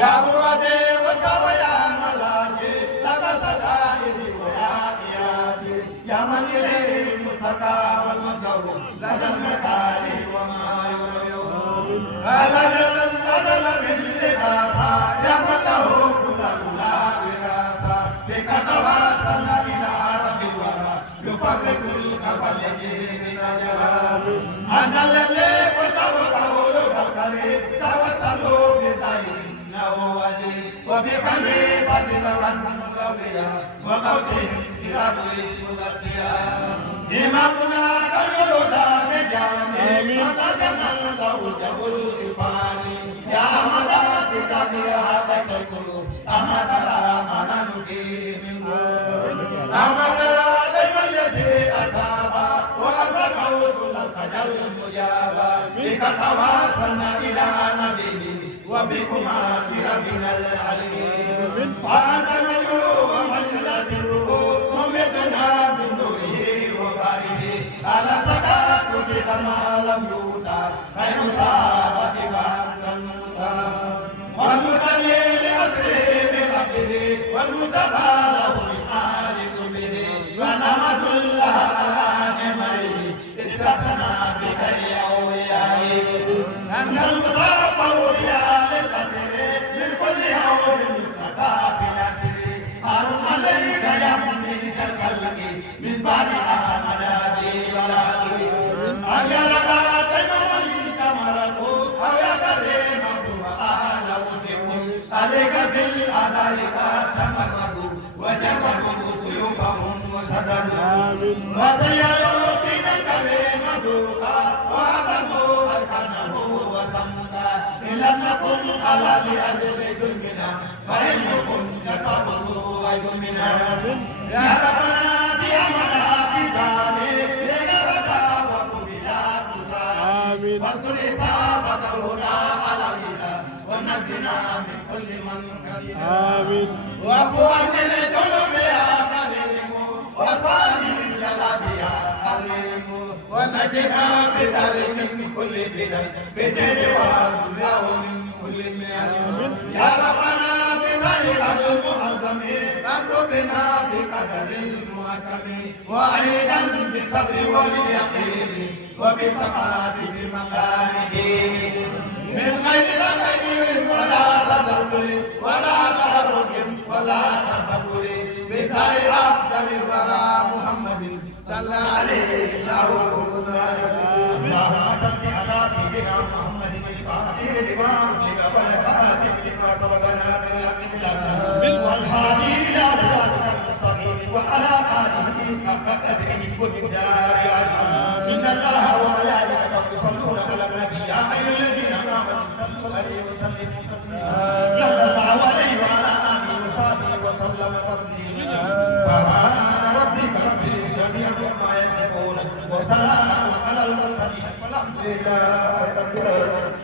يا مرادي وسويا ملازي لك سدائر ويا إيادي يا من إليه المستقى والمدعو لدى المكاري وما يريو هذا الأذل من لباسا يا من له كل الأولى وراثا بك توصلنا إلى رب الورى يفرق القلب الذي من جلال أنت الذي قلت وقولك الكريم توسلوا بزين نوازي وبخليفة لمن الأولياء وقوسهم كرام اسم الأصفياء إمامنا كالولد بجامع وتجمع له جو الإفاني يا مداتك بها بيت القلوب أما ترى ما ننفيه من نور أما ترى دائما الذي أصاب وأنت قوس القدر المجابة بك تواصلنا إلى نبيه وبكما بربنا العليم فأنت مجروح ومن سره ممتنا من نوره وباره على سكاكك كما لم يؤتى خير صابة فأنت والمتلي لأسره بربه والمتبى له من آل قربه ونعمة الله على نعمه استثنى بك أوليائه أنت المضاف أولياء للأسر من كل هول يستسى في الأسر هارون عليك يا مميت الخلق من بعد أحمد ببلاغه أجلك تيمم كمرته أو يدري مبدوء أهل ودكم عليك بالأداء تمردوا وجردوا سيوفهم وسددوا وسيروا دين الكريم دوكا وأقموا أركانه وسمتا إن لم نكن على لأجل ظلمنا فإنكم كسر سوء جرمنا يا ربنا بأمنا كتابي لنرك وفبنا تسامي وانصر إصابة الهدى على الهدى ونجنا من كل من كريم آمين وعفو عن الذنوب يا كريم وصالي جلالي يا عليم ونجنا في دار من كل فتن في الدين والدنيا ومن كل مياه يا ربنا بذلك المعظم اكتبنا في قدر المحكم وعيدا بالصبر واليقين وبسخاء في مقام دين من خير خير ولا تذكر ولا تهرج ولا تبدل بثار افضل الورى محمد صلى عليه اللهم صل على سيدنا محمد الفاتح لما أغلق والخاتم لما سبق الناصر الحق والهادي إلى صراطك المستقيم وعلى آله حق قدره ومقداره العظيم إن الله وملائكته يصلون على النبي يا أيها الذين آمنوا صلوا عليه وسلموا تسليما صلى الله عليه وعلى آله وصحبه وسلم تسليما سبحان ربك رب العزة عما يصفون وسلام على المرسلين والحمد لله رب العالمين.